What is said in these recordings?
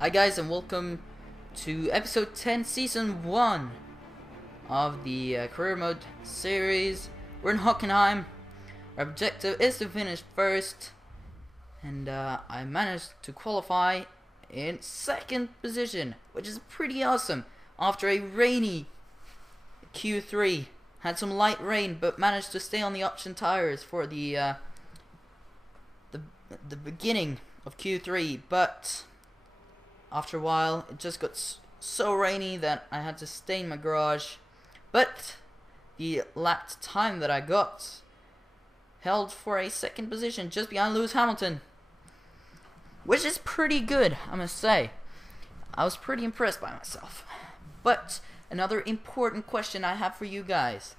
Hi guys, and welcome to episode 10 season 1 of the career mode series. We're in Hockenheim. Our objective is to finish first, and I managed to qualify in second position, which is pretty awesome after a rainy Q3. Had some light rain but managed to stay on the option tires for the beginning of Q3, but after a while it just got so rainy that I had to stay in my garage. But the lap time that I got held for a second position, just behind Lewis Hamilton, which is pretty good, I must say. I was pretty impressed by myself. But another important question I have for you guys: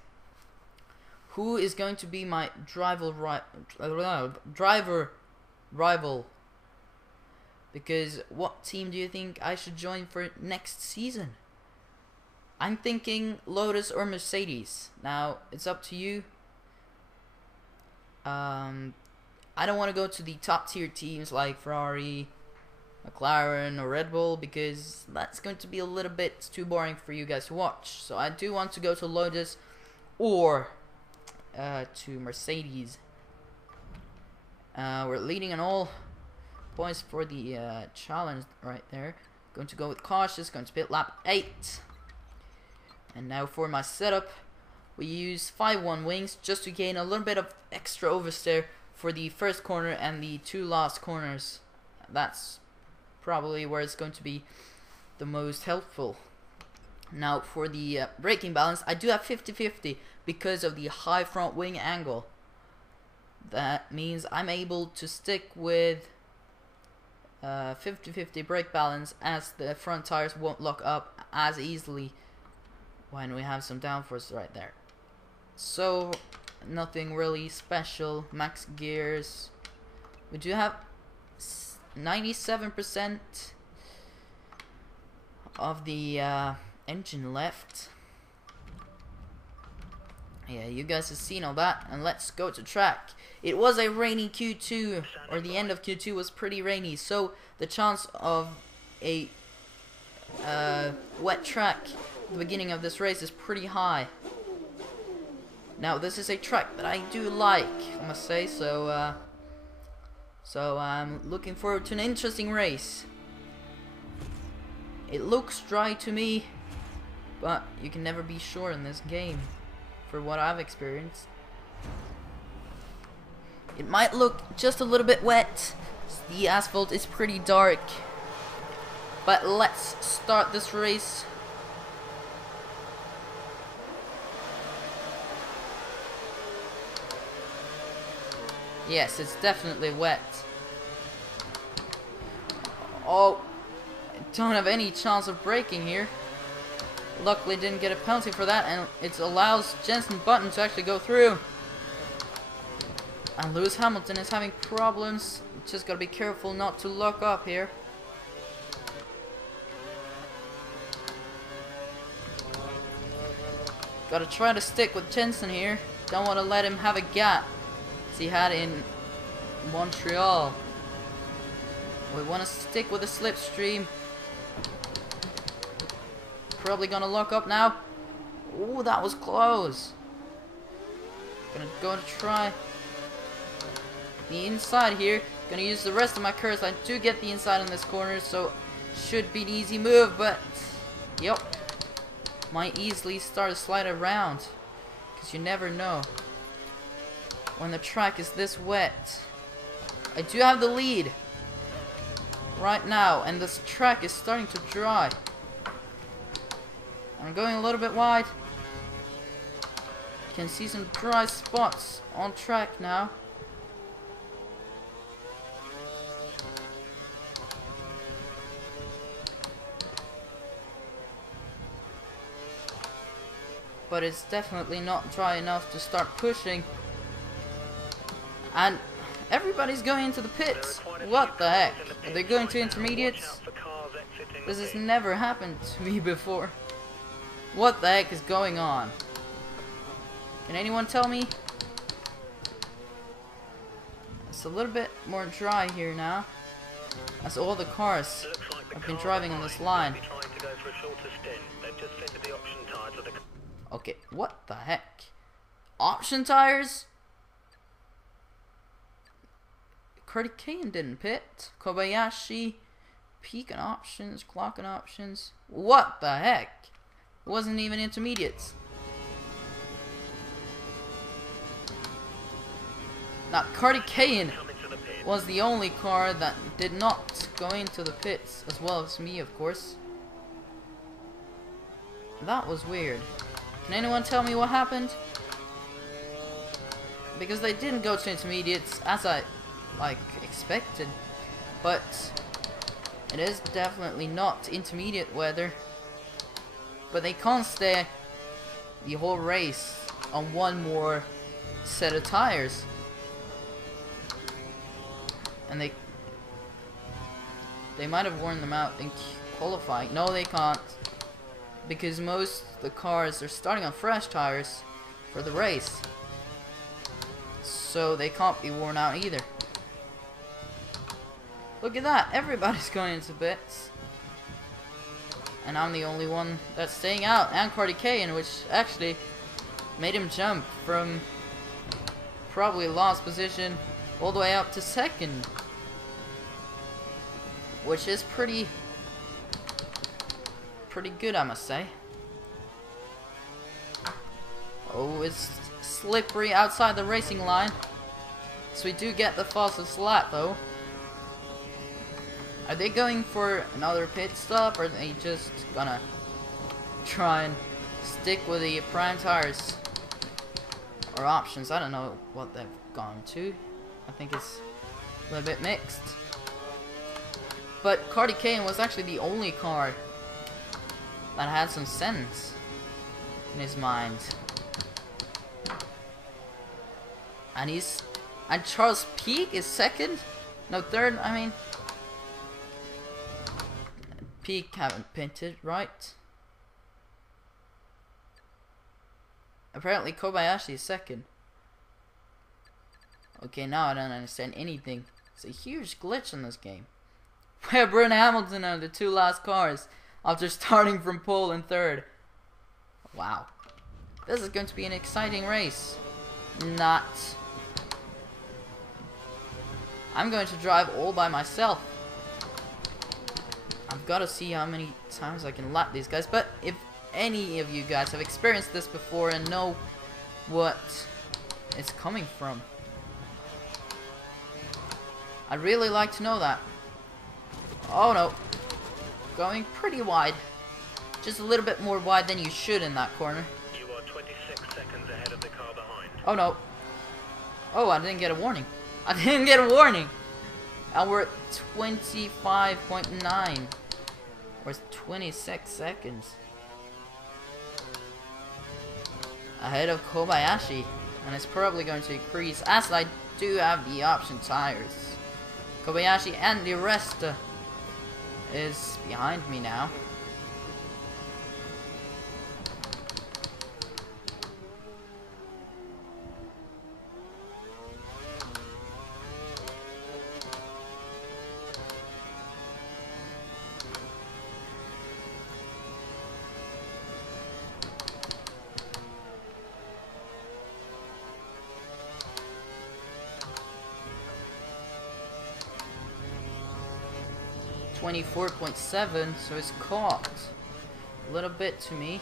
who is going to be my driver rival? Because what team do you think I should join for next season? I'm thinking Lotus or Mercedes. Now, it's up to you. I don't want to go to the top tier teams like Ferrari, McLaren or Red Bull, because that's going to be a little bit too boring for you guys to watch. So I do want to go to Lotus or to Mercedes. We're leading on all points for the challenge right there. Going to go with cautious, going to pit lap 8. And now for my setup, we use 5-1 wings just to gain a little bit of extra oversteer for the first corner and the 2 last corners. That's probably where it's going to be the most helpful. Now for the braking balance, I do have 50-50 because of the high front wing angle. That means I'm able to stick with 50-50 brake balance, as the front tires won't lock up as easily when we have some downforce right there. So nothing really special. Max gears. We do have 97% of the engine left. Yeah, you guys have seen all that, and let's go to track. It was a rainy Q2, or the end of Q2 was pretty rainy, so the chance of a wet track at the beginning of this race is pretty high. Now, this is a track that I do like, I must say, so I'm looking forward to an interesting race. It looks dry to me, but you can never be sure in this game, for what I've experienced. It might look just a little bit wet. The asphalt is pretty dark. But let's start this race. Yes, it's definitely wet. Oh, I don't have any chance of braking here. Luckily didn't get a penalty for that, and it allows Jensen Button to actually go through. And Lewis Hamilton is having problems. Just gotta be careful not to lock up here. Gotta try to stick with Jensen here. Don't want to let him have a gap as he had in Montreal. We want to stick with the slipstream. Probably gonna lock up now. Ooh, that was close. Gonna try the inside here. Gonna use the rest of my curves. I do get the inside on this corner, so should be an easy move, but yep, might easily start to slide around, because you never know when the track is this wet. I do have the lead right now, and this track is starting to dry. I'm going a little bit wide. You can see some dry spots on track now. But it's definitely not dry enough to start pushing. And everybody's going into the pits. What the heck? Are they going to intermediates? This has never happened to me before. What the heck is going on? Can anyone tell me? It's a little bit more dry here now. As all the cars I've been driving on this line. Okay, what the heck? Option tires? Kane didn't pit. Kobayashi, peak and options, clock and options. What the heck? It wasn't even intermediates. Now, Kane was the only car that did not go into the pits, as well as me, of course. That was weird. Can anyone tell me what happened? Because they didn't go to intermediates, as I expected, but it is definitely not intermediate weather. But they can't stay the whole race on one more set of tires, and they might have worn them out in qualifying. No, they can't, because most of the cars are starting on fresh tires for the race, so they can't be worn out either. Look at that, everybody's going into pits. And I'm the only one that's staying out, and Kane, which actually made him jump from probably last position all the way up to second. Which is pretty good, I must say. Oh, it's slippery outside the racing line. So we do get the fastest lap though. Are they going for another pit stop, or are they just gonna try and stick with the prime tires? Or options, I don't know what they've gone to. I think it's a little bit mixed. But Kane was actually the only car that had some sense in his mind. And Charles Peak is second? No, third, I mean. Peak haven't pinted, right? Apparently Kobayashi is second. Okay, now I don't understand anything. It's a huge glitch in this game. Where Bruno Hamilton are the two last cars after starting from pole and third. Wow. This is going to be an exciting race. Not. I'm going to drive all by myself. I've got to see how many times I can lap these guys. But if any of you guys have experienced this before and know what it's coming from, I'd really like to know that. Oh no. Going pretty wide. Just a little bit more wide than you should in that corner. You are 26 seconds ahead of the car behind. Oh no. Oh, I didn't get a warning. I didn't get a warning. And we're at 25.9. Or 26 seconds. Ahead of Kobayashi. And it's probably going to increase as I do have the option tires. Kobayashi and the rest is behind me now. .7, so it's caught a little bit to me.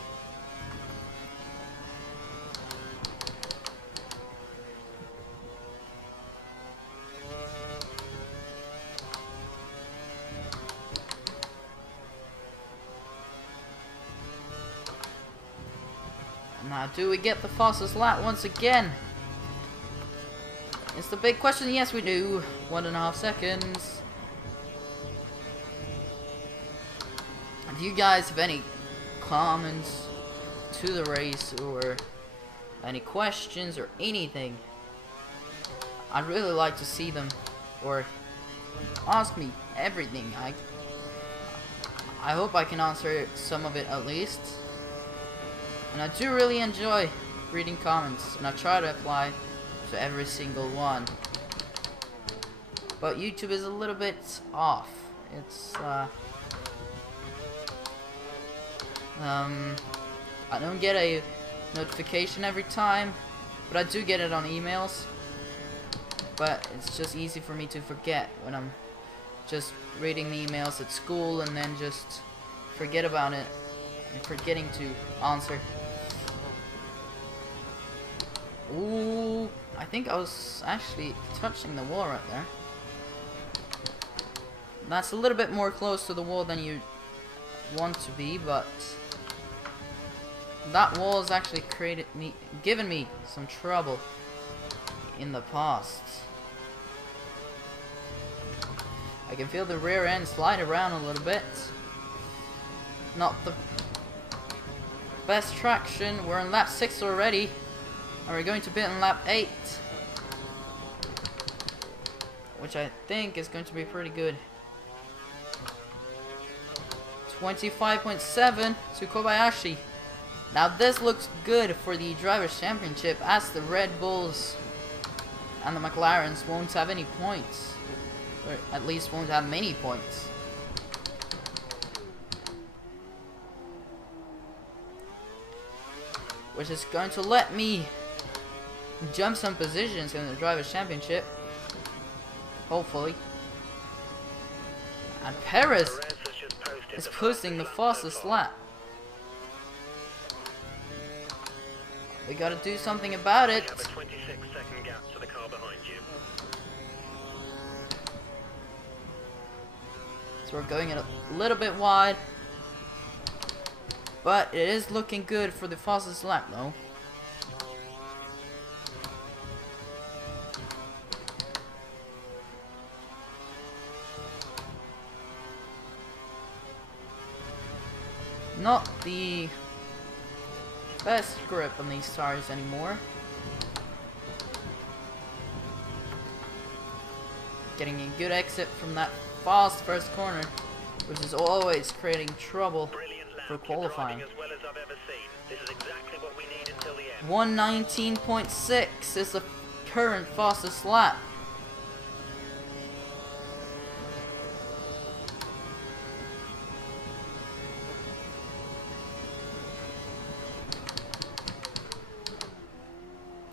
And now, do we get the fastest lap once again? It's the big question. Yes, we do. 1.5 seconds. If you guys have any comments to the race or any questions or anything, I'd really like to see them, or ask me everything. I hope I can answer some of it at least. And I do really enjoy reading comments, and I try to apply to every single one. But YouTube is a little bit off. It's I don't get a notification every time, but I do get it on emails. But it's just easy for me to forget when I'm just reading the emails at school and then just forget about it and forgetting to answer. Ooh, I think I was actually touching the wall right there. That's a little bit more close to the wall than you want to be, but that wall has actually given me some trouble in the past. I can feel the rear end slide around a little bit. Not the best traction. We're on lap 6 already, and we're going to pit in lap 8, which I think is going to be pretty good. 25.7 to Kobayashi. Now this looks good for the Drivers' Championship, as the Red Bulls and the McLarens won't have any points, or at least won't have many points. Which is going to let me jump some positions in the Drivers' Championship, hopefully. And Perez is posting the fastest lap. We gotta do something about it. You have a 26-second gap to the car behind you. So we're going a little bit wide, but it is looking good for the fastest lap though. Not the best grip on these tires anymore. Getting a good exit from that fast first corner, which is always creating trouble for qualifying. As well as I've ever seen. This is exactly what we need until the end. 119.6 is the current fastest lap.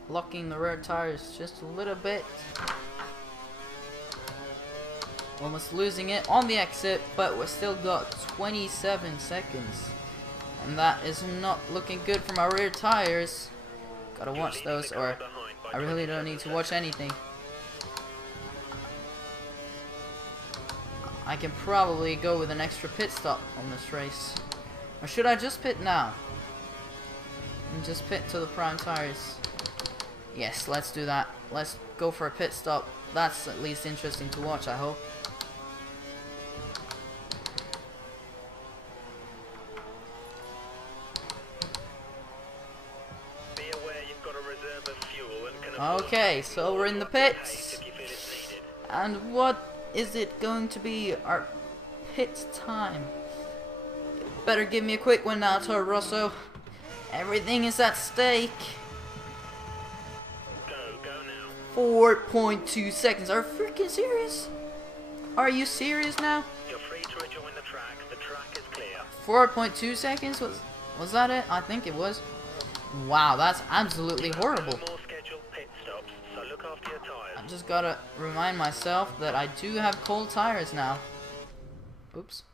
Locking the rear tires just a little bit. Almost losing it on the exit, but we've still got 27 seconds. And that is not looking good for my rear tires. Gotta watch those, or I really don't need to watch anything. I can probably go with an extra pit stop on this race. Or should I just pit now? And just pit to the prime tires? Yes, let's do that. Let's go for a pit stop. That's at least interesting to watch, I hope. Be aware you've got a reserve of fuel and can afford Okay, so we're in the pits. if you feel it's needed. And what is it going to be? Our pit time. Better give me a quick one now, Toro Rosso. Everything is at stake. Go now. 4.2 seconds. Are you freaking serious? Are you serious now? You're free to rejoin the track. The track is clear. 4.2 seconds? Was that it? I think it was. Wow, that's absolutely horrible. No more scheduled pit stops, so look after your tires. I just gotta remind myself that I do have cold tires now. Oops.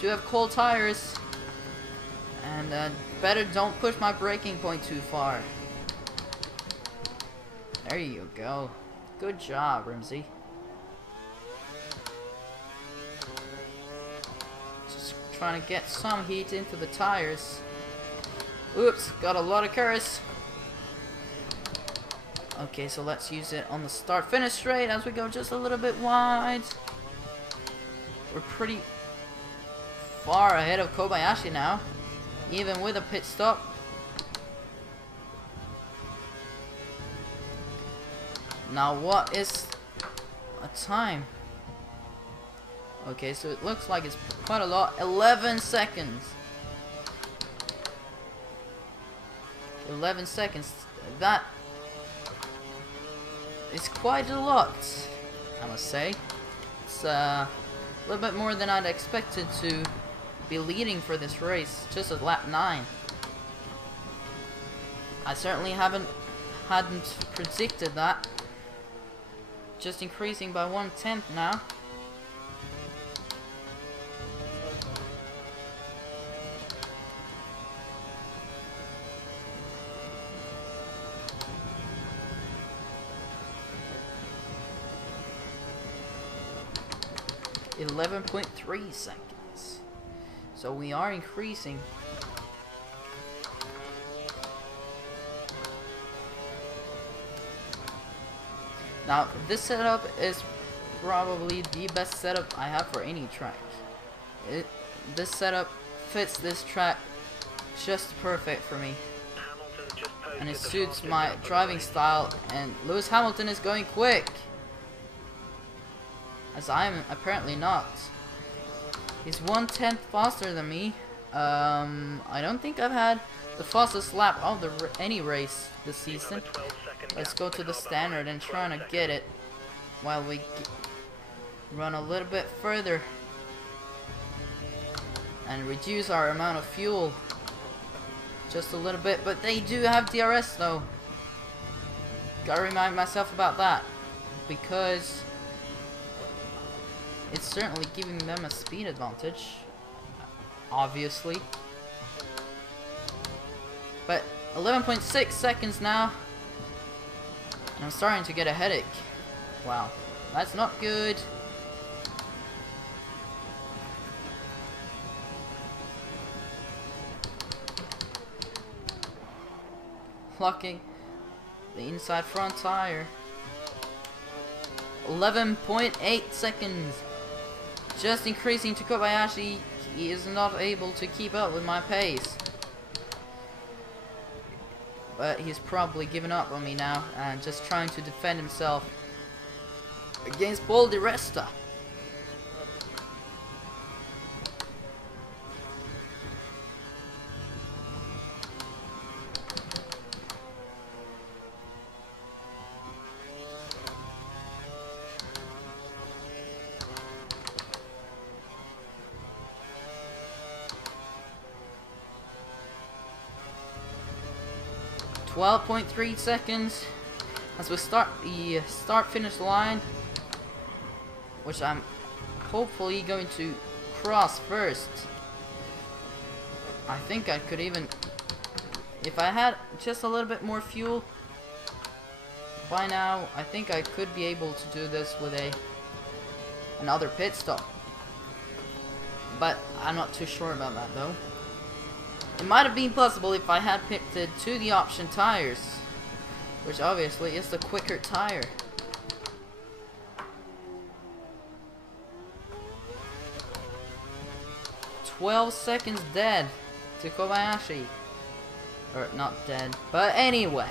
Do have cold tires, and better don't push my braking point too far. There you go. Good job, Rimsey. Just trying to get some heat into the tires. Oops, got a lot of curse. Okay, so let's use it on the start-finish straight as we go just a little bit wide. We're pretty far ahead of Kobayashi now, even with a pit stop. Now what is a time? Okay, so it looks like it's quite a lot. 11 seconds. 11 seconds. That is quite a lot. I must say. It's a little bit more than I'd expected to be leading for this race, just at lap 9. I certainly hadn't predicted that. Just increasing by 1/10 now. .3 seconds. So we are increasing. Now, this setup is probably the best setup I have for any track. This setup fits this track just perfect for me. And it suits my driving style, and Lewis Hamilton is going quick. As I am apparently not. He's 1/10 faster than me. I don't think I've had the fastest lap of any race this season. Let's go to the standard and try to get it while we run a little bit further and reduce our amount of fuel just a little bit. But they do have DRS though. Gotta remind myself about that, because it's certainly giving them a speed advantage, obviously. But 11.6 seconds now, and I'm starting to get a headache. Wow, that's not good. Locking the inside front tire. 11.8 seconds. Just increasing to Kobayashi. He is not able to keep up with my pace. But he's probably given up on me now and just trying to defend himself against Paul Di Resta. .3 seconds as we start the start-finish line, which I'm hopefully going to cross first. I think I could even, if I had just a little bit more fuel by now, I think I could be able to do this with another pit stop. But I'm not too sure about that though. It might have been possible if I had picked to the option tires, which obviously is the quicker tire. .12 seconds dead to Kobayashi. Or not dead, but anyway.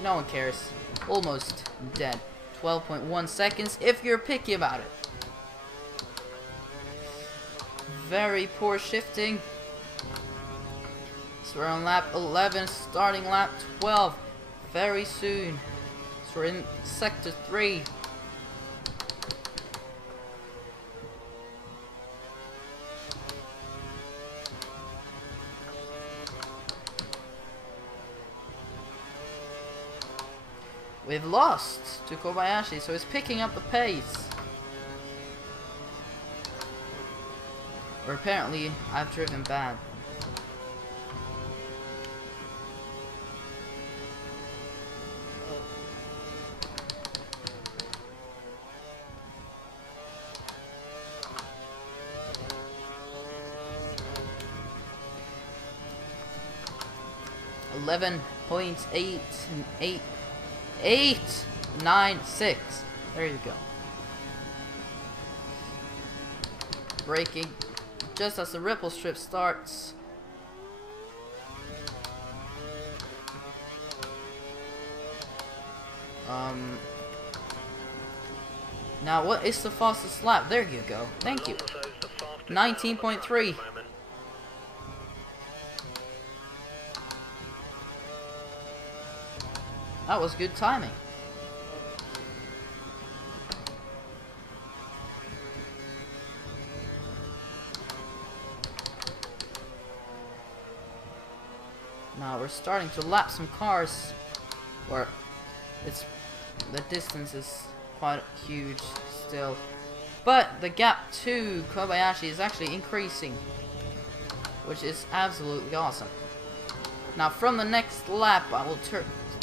No one cares. Almost dead. 12.1 seconds if you're picky about it. Very poor shifting. So we're on lap 11, starting lap 12 very soon. So we're in sector 3. We've lost to Kobayashi, so he's picking up the pace. Or apparently I've driven bad. .896. There you go. Braking just as the ripple strip starts. Now what is the fastest lap? There you go. Thank you. 19.3. That was good timing. Now we're starting to lap some cars, where the distance is quite huge still, but the gap to Kobayashi is actually increasing, which is absolutely awesome. Now from the next lap, I will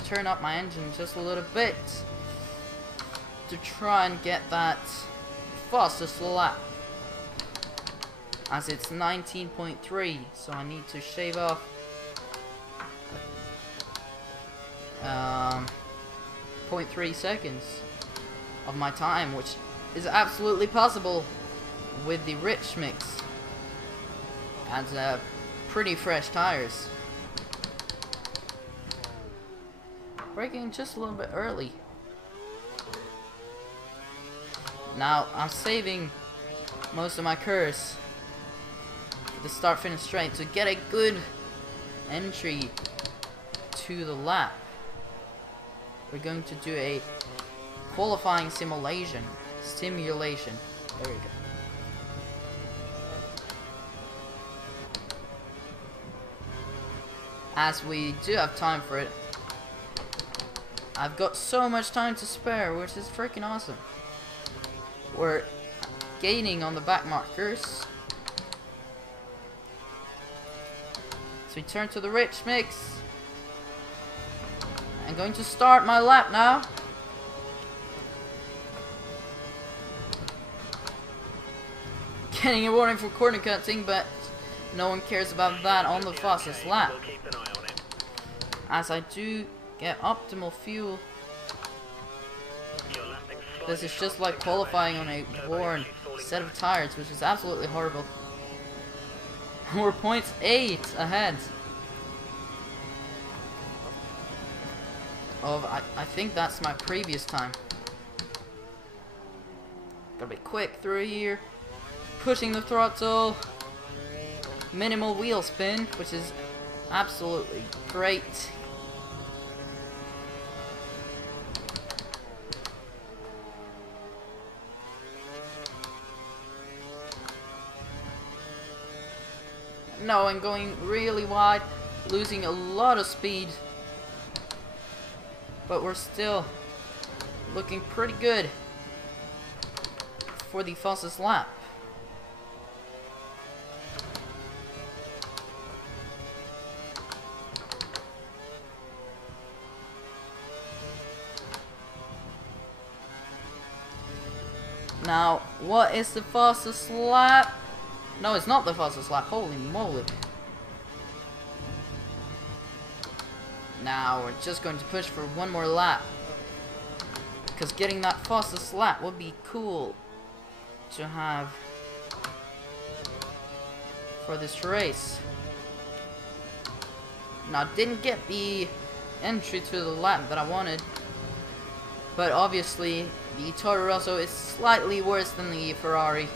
turn up my engine just a little bit to try and get that fastest lap, as it's 19.3, so I need to shave off 0.3 seconds of my time, which is absolutely possible with the rich mix and pretty fresh tires. Braking just a little bit early. Now I'm saving most of my curves for the start-finish straight to get a good entry to the lap. We're going to do a qualifying simulation. There we go. As we do have time for it, I've got so much time to spare, which is freaking awesome. We're gaining on the back markers. So we turn to the rich mix. I'm going to start my lap now. Getting a warning for corner cutting, but no one cares about that on the fastest lap, as I do get optimal fuel. This is just like qualifying on a worn set of tires, which is absolutely horrible. We're 0.8 ahead of, I think that's my previous time. Gotta be quick through here. Pushing the throttle. Minimal wheel spin, which is absolutely great. No, I'm going really wide, losing a lot of speed. But we're still looking pretty good for the fastest lap. Now, what is the fastest lap? No, it's not the fastest lap. Holy moly. Now, we're just going to push for one more lap, because getting that fastest lap would be cool to have for this race. Now, didn't get the entry to the lap that I wanted, but obviously the Toro Rosso is slightly worse than the Ferrari.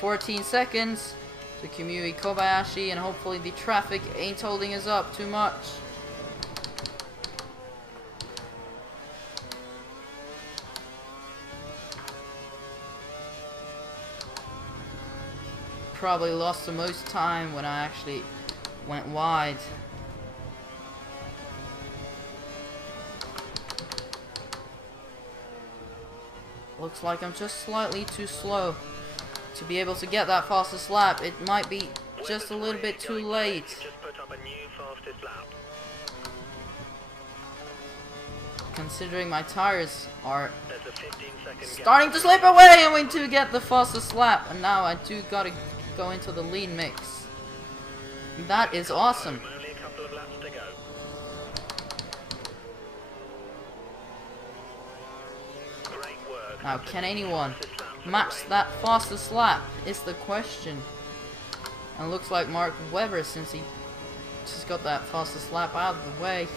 "14 seconds to Kamui Kobayashi, and hopefully the traffic ain't holding us up too much." Probably lost the most time when I actually went wide. Looks like I'm just slightly too slow to be able to get that fastest lap. It might be just a little bit too late. Considering my tires are starting to slip away, I'm going to get the fastest lap, and now I do gotta go into the lean mix. That is awesome. Now, can anyone match that fastest lap is the question. And looks like Mark Webber, since he just got that fastest lap out of the way,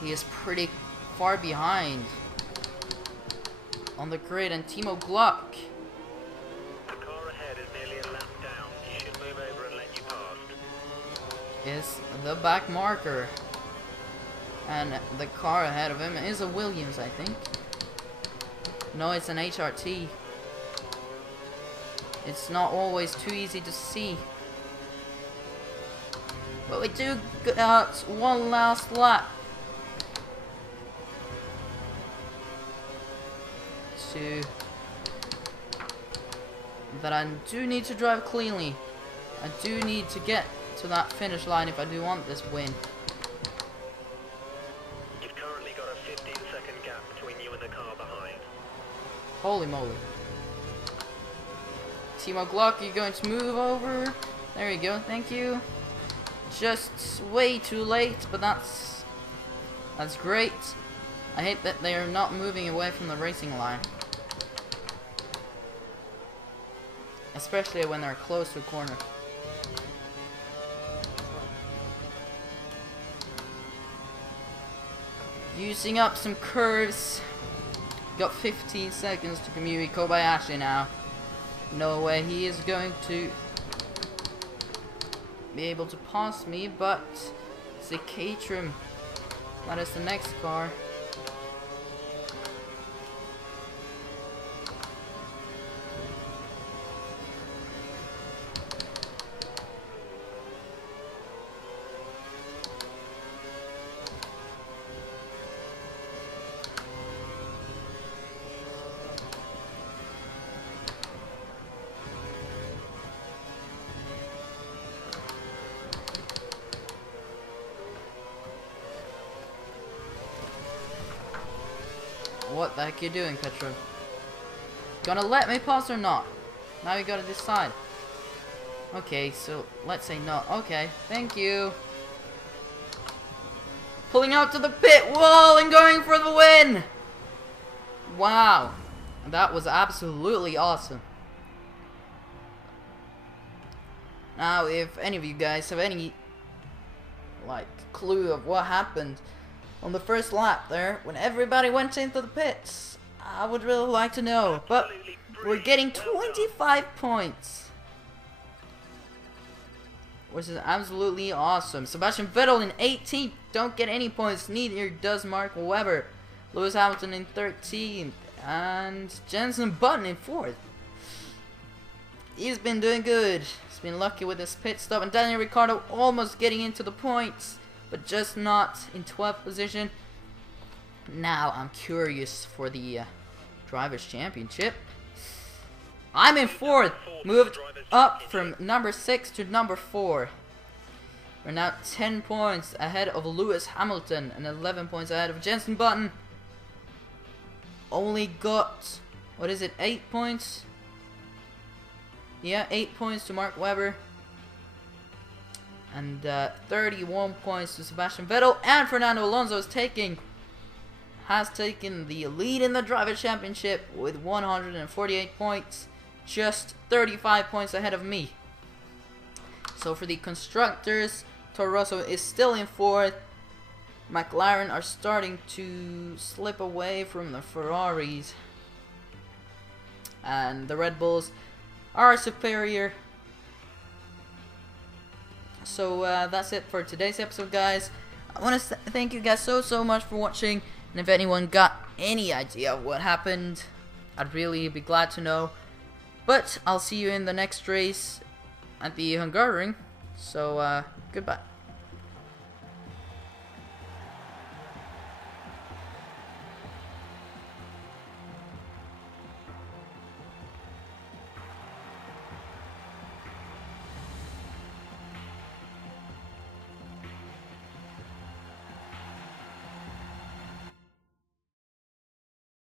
he is pretty far behind on the grid. And Timo Glock, The car ahead is nearly a lap down. You should move over and let you past. is the back marker. And the car ahead of him is a Williams, I think. No, it's an HRT. It's not always too easy to see. But we do got one last lap. That I do need to drive cleanly. I do need to get to that finish line if I do want this win. You've currently got a 15-second gap between you and the car behind. Holy moly. Timo Glock, you're going to move over. There you go, thank you. Just way too late, but that's great. I hate that they are not moving away from the racing line. Especially when they're close to a corner. Using up some curves. Got 15 seconds to Kamui Kobayashi now. No way he is going to be able to pass me, but it's a Caterham. That is the next car. What the heck are you doing, Petro? Gonna let me pass or not? Now you gotta decide. Okay, so let's say no. Okay, thank you. Pulling out to the pit wall and going for the win! Wow. That was absolutely awesome. Now, if any of you guys have any, like, clue of what happened on the first lap there, when everybody went into the pits, I would really like to know. But we're getting 25 points, which is absolutely awesome. Sebastian Vettel in 18th, don't get any points, neither does Mark Webber. Lewis Hamilton in 13th, and Jenson Button in 4th. He's been doing good. He's been lucky with his pit stop, and Daniel Ricciardo almost getting into the points, but just not in 12th position. Now I'm curious for the Drivers' Championship. I'm in 4th, moved up from number 6 to number 4. We're now 10 points ahead of Lewis Hamilton and 11 points ahead of Jenson Button. Only got, what is it, 8 points? Yeah, 8 points to Mark Webber. And 31 points to Sebastian Vettel, and Fernando Alonso has taken the lead in the Drivers' Championship with 148 points, just 35 points ahead of me. So for the constructors, Toro Rosso is still in 4th. McLaren are starting to slip away from the Ferraris, and the Red Bulls are superior. So that's it for today's episode, guys. I want to thank you guys so much for watching, and if anyone got any idea of what happened, I'd really be glad to know. But I'll see you in the next race at the Hungaroring. So goodbye.